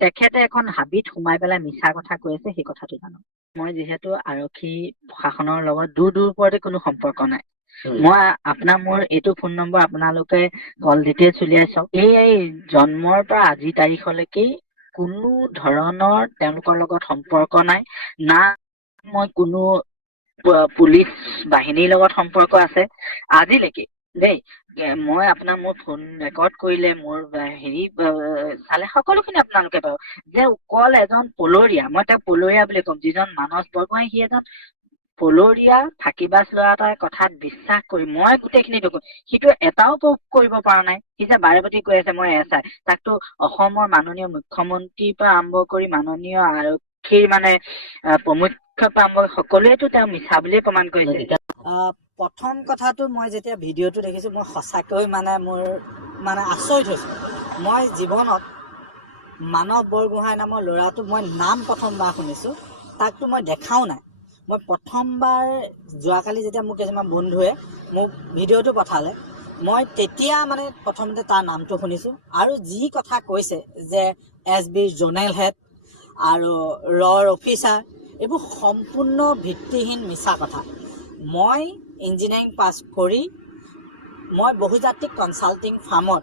তেখেতে এখন হাবিত সোমাই পেলাই মিছা কথা কৈ আছে, সেই কথাটো জানো। মই যিহেতু আৰক্ষী প্ৰশাসনৰ লগত দূৰ ওপৰতে কোনো সম্পৰ্ক নাই, মই মোৰ এইটো ফোন নম্বৰ আপোনালোকে কল ডিটেইলছ উলিয়াই চাওক। এই জন্মৰ পৰা আজি তাৰিখলৈকে কোনো ধৰণৰ তেওঁলোকৰ লগত সম্পৰ্ক নাই, না মই কোনো পুলিচ বাহিনীৰ লগত সম্পৰ্ক আছে আজিলৈকে দেই। মই মোৰ ফোন ৰেকৰ্ড কৰিলে মোৰ হেৰি চালে সকলোখিনি আপোনালোকে পাব যে অকল এজন পলৰীয়া, মই তেওঁক পলৰীয়া বুলি ক'ম, যিজন মানস বৰগোহাঁই, সি এজন পলৰীয়া ফাঁকিবাজ ল'ৰা এটাৰ কথাত বিশ্বাস কৰি মই গোটেইখিনি দেখোঁ। সিটো এটাও প্ৰুফ কৰিব পৰা নাই। সি যে বাৰে প্ৰতি কৈ আছে মই এছ আই, তাকতো অসমৰ মাননীয় মুখ্যমন্ত্ৰীৰ পৰা আৰম্ভ কৰি মাননীয় আৰক্ষীৰ প্ৰমুখ্যৰ পৰা আৰম্ভ কৰি সকলোৱেতো তেওঁ মিছা বুলিয়ে প্ৰমাণ কৰিছে। প্ৰথম কথাটো মই যেতিয়া ভিডিঅ'টো দেখিছোঁ, মই সঁচাকৈ মোৰ আচৰিত হৈছোঁ। মই জীৱনত মানস বৰগোহাঁই নামৰ ল'ৰাটো মই নাম প্ৰথমবাৰ শুনিছোঁ, তাকতো মই দেখাও নাই। মই প্ৰথমবাৰ যোৱাকালি যেতিয়া মোক কিছুমান বন্ধুৱে মোক ভিডিঅ'টো পঠালে, মই তেতিয়া প্ৰথমতে তাৰ নামটো শুনিছোঁ। আৰু যি কথা কৈছে যে SBৰ জোনেল হেড আৰু ৰৰ অফিচাৰ, এইবোৰ সম্পূৰ্ণ ভিত্তিহীন মিছা কথা। মই ইঞ্জিনিয়াৰিং পাছ কৰি মই বহুজাতিক কনচাল্টিং ফাৰ্মত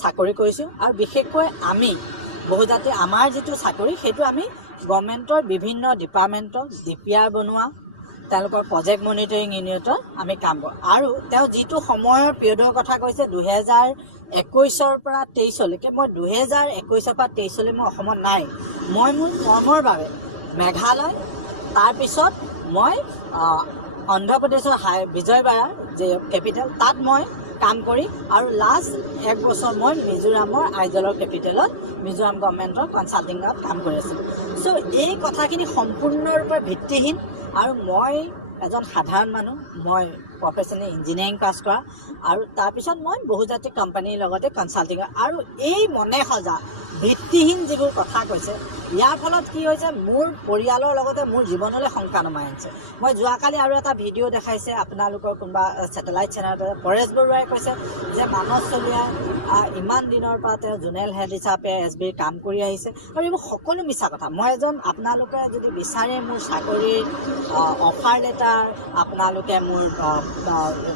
চাকৰি কৰিছোঁ। আৰু বিশেষকৈ আমি বহুজাতিক আমাৰ যিটো চাকৰি, সেইটো আমি গভৰ্ণমেণ্টৰ বিভিন্ন ডিপাৰ্টমেণ্টৰ DPR বনোৱা, তেওঁলোকৰ প্ৰজেক্ট মনিটৰিং ইউনিটৰ আমি কাম কৰোঁ। আৰু তেওঁ যিটো সময়ৰ পিৰিয়ডৰ কথা কৈছে 2021 পৰা 23লৈকে, মই 2021 পৰা 23লৈ মই অসমত নাই। মই মোৰ কৰ্মৰ বাবে মেঘালয়, তাৰপিছত মই অন্ধ্ৰপ্ৰদেশৰ বিজয়বাড়াৰ যে কেপিটেল, তাত মই কাম কৰি, আৰু লাষ্ট 1 বছৰ মই মিজোৰামৰ আইজলৰ কেপিটেলত মিজোৰাম গভৰ্ণমেণ্টৰ কনচাল্টিঙত কাম কৰি আছিলোঁ। চ' এই কথাখিনি সম্পূৰ্ণৰূপে ভিত্তিহীন। আৰু মই এজন সাধাৰণ মানুহ, মই প্ৰফেশ্যনেল ইঞ্জিনিয়াৰিং পাছ কৰা, আৰু তাৰপিছত মই বহুজাতিক কোম্পানীৰ লগতে কনচাল্টিং। আৰু এই মনে সজা ভিত্তিহীন যিবোৰ কথা কৈছে, ইয়াৰ ফলত কি হৈছে, মোৰ পৰিয়ালৰ লগতে মোৰ জীৱনলৈ শংকা নমাই আনিছে। মই যোৱাকালি আৰু এটা ভিডিঅ' দেখাইছে আপোনালোকৰ কোনোবা ছেটেলাইট চেনেলত, পৰেশ বৰুৱাই কৈছে যে মানস চলিহাই ইমান দিনৰ পৰা তেওঁ জোনেল হেড হিচাপে SBৰ কাম কৰি আহিছে, আৰু এইবোৰ সকলো মিছা কথা। মই আপোনালোকে যদি বিচাৰে মোৰ চাকৰিৰ অফাৰ লেটাৰ, আপোনালোকে মোৰ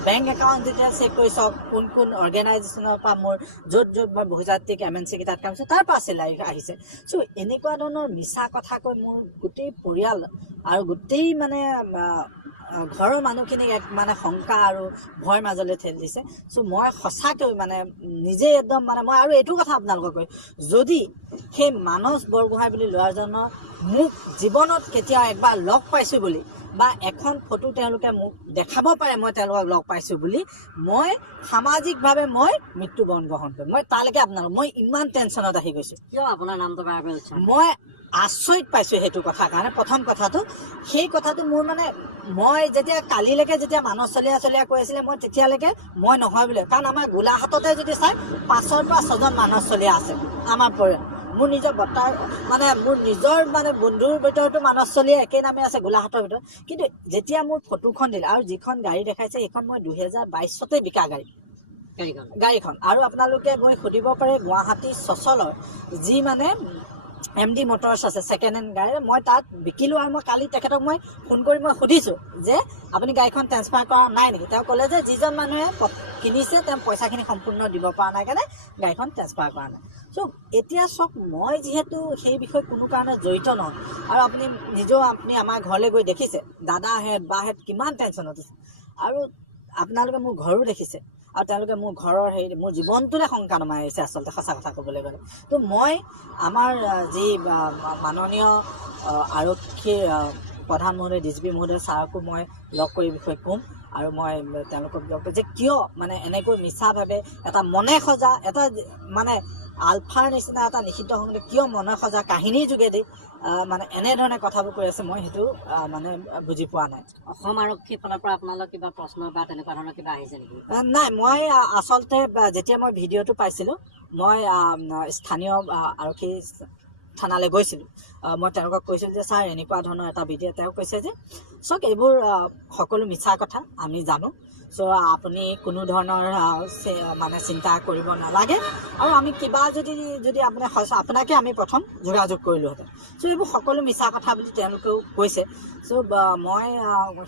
বেংক একাউণ্ট ডিটেইলছ চেক কৰি চাওক, কোন কোন অৰ্গেনাইজেশ্যনৰ পৰা মোৰ য'ত মই বহুজাতিক MNC কেইটাত কাম কৰিছোঁ তাৰ পৰা চেলাৰী আহিছে। চ' এনেকুৱা ধৰণৰ মিছা কথা কৈ মোৰ গোটেই পৰিয়াল আৰু গোটেই ঘৰৰ মানুহখিনিক এক শংকা আৰু ভয়ৰ মাজলৈ ঠেলি দিছে। চ' মই সঁচাকৈ নিজে একদম মই আৰু এইটো কথা আপোনালোকক কৈ, যদি সেই মানস বৰগোহাঁই বুলি ল'ৰাজনৰ মোক জীৱনত কেতিয়াও একবাৰ লগ পাইছোঁ বুলি, বা এখন ফটো তেওঁলোকে মোক দেখাব পাৰে মই তেওঁলোকক লগ পাইছোঁ বুলি, মই সামাজিকভাৱে মই মৃত্যুবৰণ গ্ৰহণ কৰিম। মই তালৈকে মই ইমান টেনশ্যনত আহি গৈছোঁ। কিয় আপোনাৰ নামটো বেয়া কৰি দিছে? মই আচৰিত পাইছোঁ সেইটো কথাৰ কাৰণে। প্ৰথম কথাটো, সেই কথাটো মোৰ মই যেতিয়া কালিলৈকে যেতিয়া মানস চলিহা কৈ আছিলে, মই তেতিয়ালৈকে মই নহয় বুলি, কাৰণ আমাৰ গোলাঘাটতে যদি চাই 5ৰ পৰা 6জন মানস চলিহা আছে আমাৰ পৰিয়াল। মোৰ নিজৰ বৰ্তাৰ মোৰ নিজৰ বন্ধুৰ ভিতৰতো মানস চলিহা একেই নামে আছে গোলাঘাটৰ ভিতৰত। কিন্তু যেতিয়া মোৰ ফটোখন দিলে আৰু যিখন গাড়ী দেখাইছে, এইখন মই 2022তে বিকা গাড়ীখন। আৰু আপোনালোকে গৈ সুধিব পাৰে গুৱাহাটী চচলৰ যি MD মটৰ্ছ আছে, ছেকেণ্ড হেণ্ড গাড়ী, মই তাত বিকিলোঁ। আৰু মই কালি তেখেতক মই ফোন কৰি মই সুধিছোঁ যে আপুনি গাড়ীখন ট্ৰেন্সফাৰ কৰা নাই নেকি? তেওঁ ক'লে যে যিজন মানুহে কিনিছে তেওঁ পইচাখিনি সম্পূৰ্ণ দিব পৰা নাই কাৰণে গাড়ীখন ট্ৰেন্সফাৰ কৰা নাই। চ' এতিয়া চাওক, মই যিহেতু সেই বিষয়ে কোনো কাৰণে জড়িত নহয়, আৰু আপুনি নিজেও আমাৰ ঘৰলৈ গৈ দেখিছে, দাদাহেঁত বাহেঁত কিমান টেনশ্যনত আছে, আৰু আপোনালোকে মোৰ ঘৰো দেখিছে, আৰু তেওঁলোকে মোৰ ঘৰৰ মোৰ জীৱনটোলৈ শংকা নমাই আহিছে আচলতে সঁচা কথা ক'বলৈ গ'লে। তো মই আমাৰ যি মাননীয় আৰক্ষীৰ প্ৰধান মহোদয় DGP মহোদয় ছাৰকো মই লগ কৰি বিষয়ে ক'ম, আৰু মই তেওঁলোকক লগ কৰিম যে কিয় এনেকৈ মিছাভাৱে এটা মনে সজা এটা আলফাৰ নিচিনা এটা নিষিদ্ধ সংগঠনে কিয় মনে সজা কাহিনীৰ যোগেদি এনেধৰণে কথাবোৰ কৈ আছে, মই সেইটো বুজি পোৱা নাই। অসম আৰক্ষীৰ ফালৰ পৰা আপোনালোক কিবা প্ৰশ্ন বা তেনেকুৱা ধৰণৰ কিবা আহিছে নেকি? নাই, মই আচলতে যেতিয়া মই ভিডিঅ'টো পাইছিলোঁ, মই স্থানীয় আৰক্ষী থানালৈ গৈছিলোঁ। মই তেওঁলোকক কৈছিলোঁ যে ছাৰ এনেকুৱা ধৰণৰ এটা ভিডিঅ'। তেওঁ কৈছে যে চাওক, এইবোৰ সকলো মিছা কথা আমি জানো। চ' আপুনি কোনো ধৰণৰ মানে চিন্তা কৰিব নালাগে আৰু আমি কিবা যদি আপুনি আপোনাকে আমি প্ৰথম যোগাযোগ কৰিলোহেঁতেন চ' এইবোৰ সকলো মিছা কথা বুলি তেওঁলোকেও কৈছে চ' মই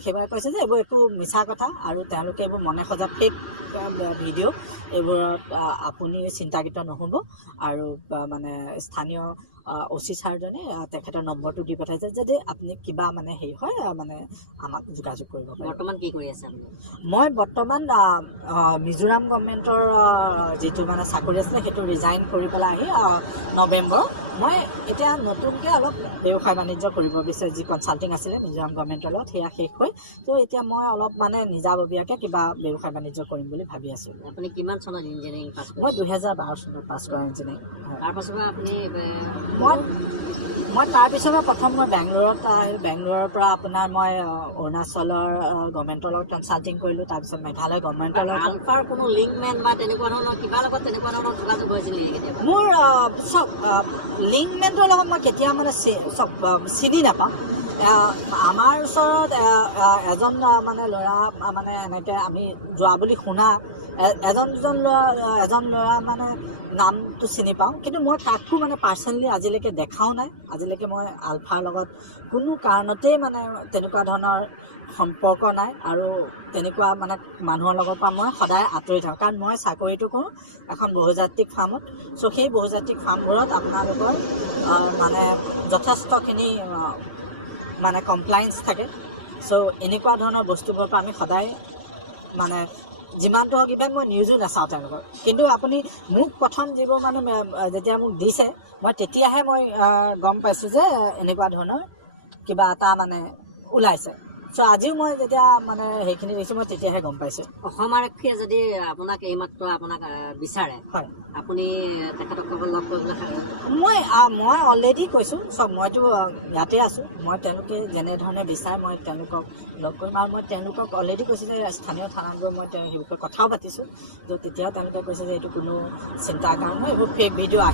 সেইবাৰে কৈছে যে এইবোৰ একো মিছা কথা আৰু তেওঁলোকে এইবোৰ মনে সজা ফেক ভিডিঅ' এইবোৰত আপুনি চিন্তাকিত নহ'ব আৰু মানে স্থানীয় OC ছাৰজনে তেখেতৰ নম্বৰটো দি পঠাইছে যদি আপুনি কিবা মানে হেৰি হয় মানে আমাক যোগাযোগ কৰিব পাৰে। বৰ্তমান কি কৰি আছে আপুনি? মই বৰ্তমান মিজোৰাম গভৰ্ণমেণ্টৰ যিটো মানে চাকৰি আছিলে সেইটো ৰিজাইন কৰি পেলাই আহি নৱেম্বৰত মই এতিয়া নতুনকৈ অলপ ব্যৱসায় বাণিজ্য কৰিব বিচাৰোঁ। যি কনচাল্টিং আছিলে মিজোৰাম গভৰ্ণমেণ্টৰ লগত সেয়া শেষ হৈ তো এতিয়া মই অলপ মানে নিজাববীয়াকৈ কিবা ব্যৱসায় বাণিজ্য কৰিম বুলি ভাবি আছোঁ। আপুনি কিমান চনত ইঞ্জিনিয়াৰিং পাছ কৰিছে? মই 2012 চনত পাছ কৰা ইঞ্জিনিয়াৰিং। তাৰপাছত আপুনি মই তাৰপিছত প্ৰথম মই বেংগলোৰৰ পৰা আপোনাৰ মই অৰুণাচলৰ গভৰ্ণমেণ্টৰ লগত কনচাল্টিং কৰিলোঁ। তাৰপিছত মেঘালয় গভৰ্ণমেণ্টৰ লগত। আলফাৰ কোনো লিংকমেন বা তেনেকুৱা ধৰণৰ কিবা লগত তেনেকুৱা ধৰণৰ যোগাযোগ হৈছিল নেকি কেতিয়াবা? মোৰ চব লিংকমেণ্টৰ লগত মই কেতিয়া মানে চব চিনি নাপাওঁ। আমাৰ ওচৰত এজন মানে ল'ৰা মানে এনেকৈ আমি যোৱা বুলি শুনা এজন ল'ৰা মানে নামটো চিনি পাওঁ, কিন্তু মই কাকো মানে পাৰ্চনেলি আজিলৈকে দেখাও নাই। আজিলৈকে মই আলফাৰ লগত কোনো কাৰণতেই মানে তেনেকুৱা ধৰণৰ সম্পৰ্ক নাই আৰু তেনেকুৱা মানে মানুহৰ লগৰ পৰা মই সদায় আঁতৰি থাকোঁ। কাৰণ মই চাকৰিটো কৰোঁ এখন বহুযাত্ৰিক ফাৰ্মত। চ' সেই বহুযাত্ৰিক ফাৰ্মবোৰত আপোনালোকৰ মানে যথেষ্টখিনি মানে কমপ্লায়েন্স থাকে। চ' এনেকুৱা ধৰণৰ বস্তুবোৰৰ পৰা আমি সদায় মানে যিমানটো হওক ইভেন মই নিউজো নাচাওঁ তেওঁলোকৰ। কিন্তু আপুনি মোক প্ৰথম যিবোৰ মানে যেতিয়া মোক দিছে মই তেতিয়াহে মই গম পাইছোঁ যে এনেকুৱা ধৰণৰ কিবা এটা মানে ওলাইছে। চ' আজিও মই যেতিয়া মানে সেইখিনি দেখিছোঁ মই তেতিয়াহে গম পাইছোঁ। অসম আৰক্ষীয়ে যদি আপোনাক এইমাত্ৰ বিচাৰে, হয়, আপুনি তেখেতক লগ কৰিবলৈ? মই অলৰেডি কৈছোঁ চব, মইতো ইয়াতে আছোঁ। মই তেওঁলোকে যেনেধৰণে বিচাৰে মই তেওঁলোকক লগ কৰিম আৰু মই তেওঁলোকক অলৰেডি কৈছোঁ যে স্থানীয় থানাত গৈ মই সেই বিষয়ে কথাও পাতিছোঁ। ত' তেতিয়াও তেওঁলোকে কৈছে যে এইটো কোনো চিন্তাৰ কাৰণ নহয়, এইবোৰ ফেক ভিডিঅ'